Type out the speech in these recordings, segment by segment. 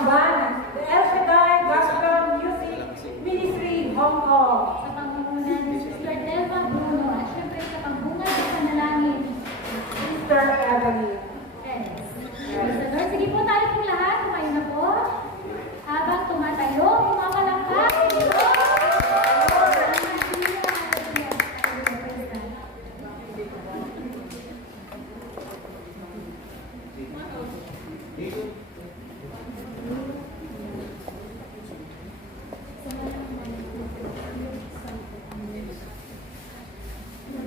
Pangban ng El Shaddai Gospel Music Ministry, Hong Kong. Sa pangunguna ni Sister Delva Bruno at syempre sa pambungad ng panalangin. Sister Evelyn. Yes. Praise the Lord. Sige po tayo pong lahat. Kumain na po. Habang tumatayo, kumakalangkap.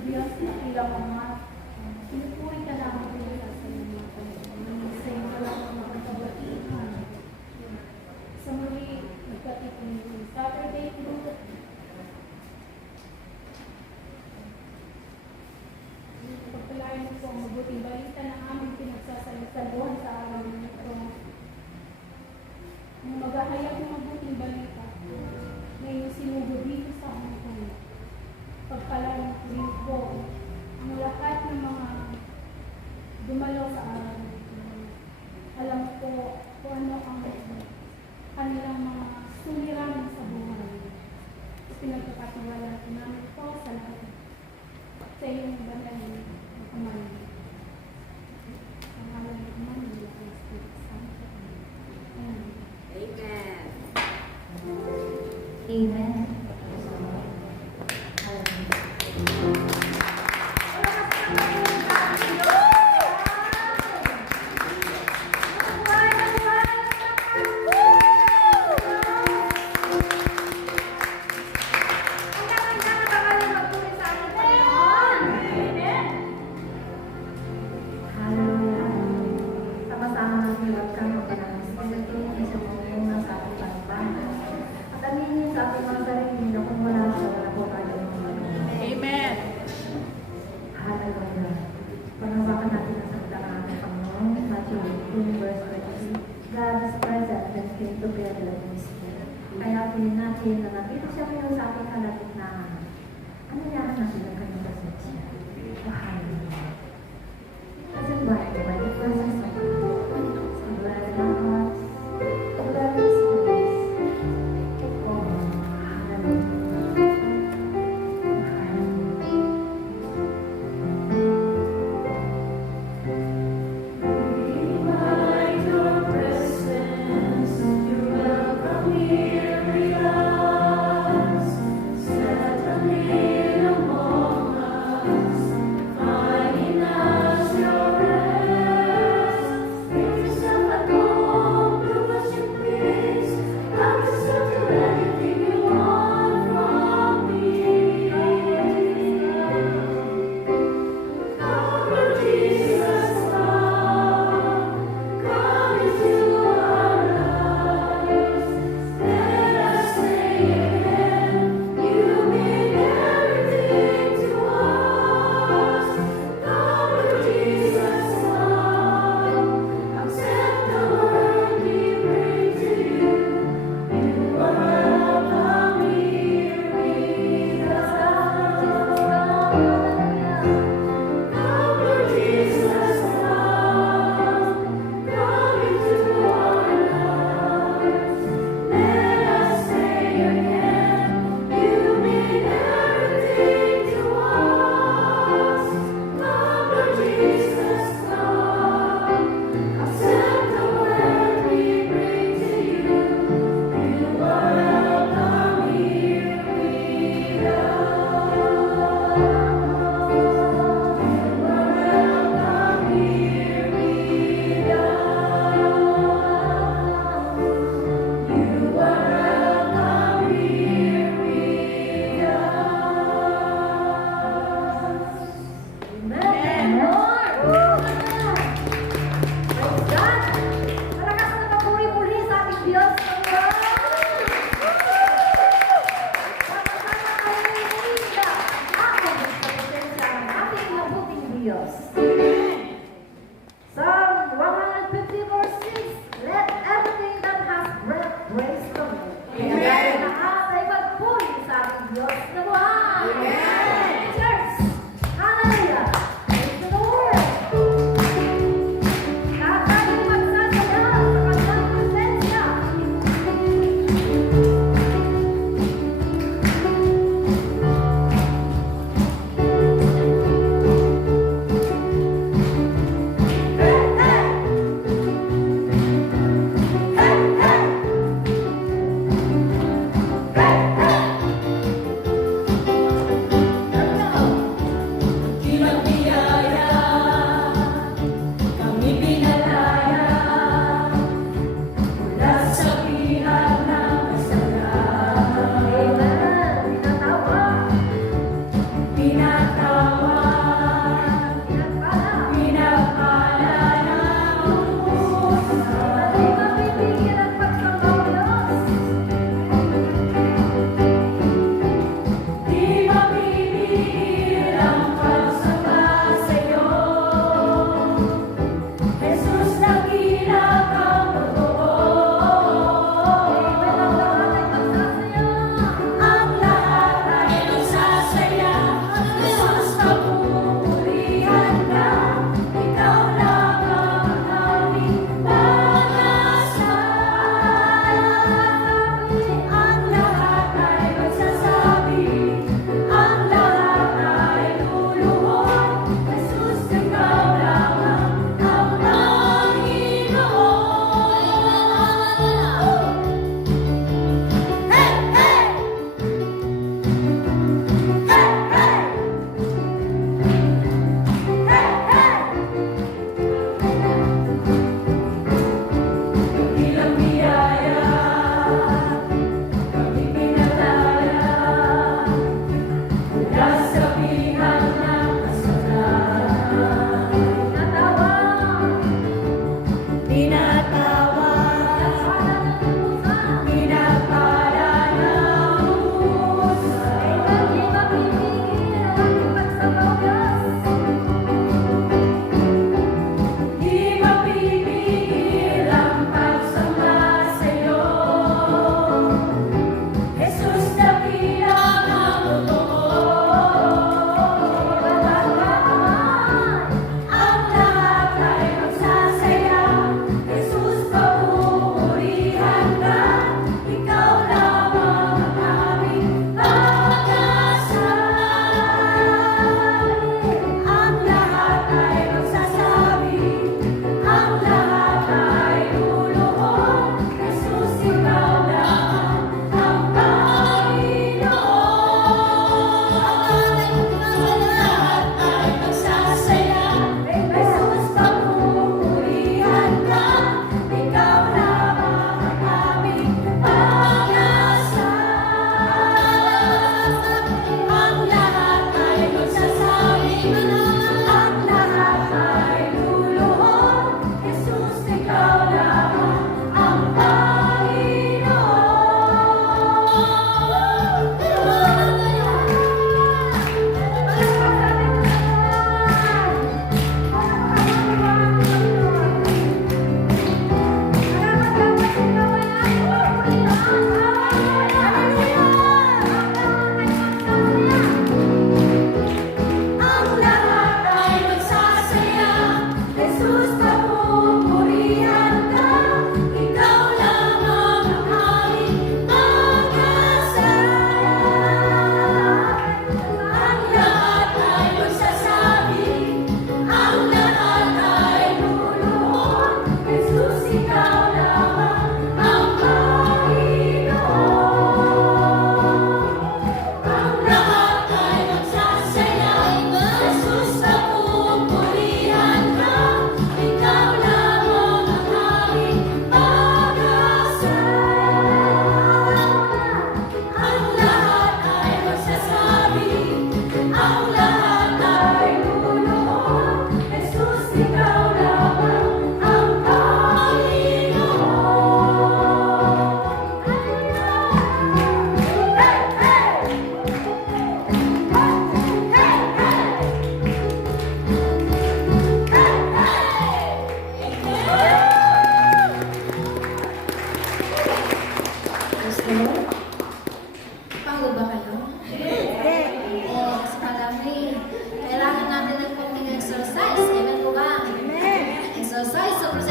Diyos, nakila ko nga. Pinupuri ka namin sa iyo sa mga Panginoon. Sa iyo lang ang mga kabatihan. Sa muli, nagkatipon yung Saturday through pagpalain mo po ang mabuting balita na aming pinagsasalitaluhan sa araw ng ito. Nung maghahayag ng mabuting balita, ngayon sinugo dito sa aming Panginoon. Pagpalain rin po ang lahat ng mga dumalo sa araw ng ito. Alam ko kung ano ang kanilang mga suliranin sa buhay. Pinagkakatiwala namin po sa lahat sa iyong banal na kumain. Ang alam ng Ama ng Espiritu Santo. Amen. Amen. Sama-sama menghilangkan kebenaran Espiritu yang sesungguhnya saat panggilan. Akan ini satu masa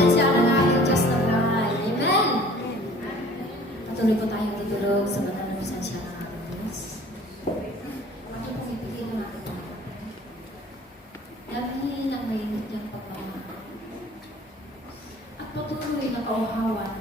presensya ng aking Diyos na buhay. Amen! Patuloy po tayong tutulog sa banal na presensya ng aking Diyos. Ako pong ipigil ng aking mga dahil ang may niyang pagmamahal at patuloy na kauhawan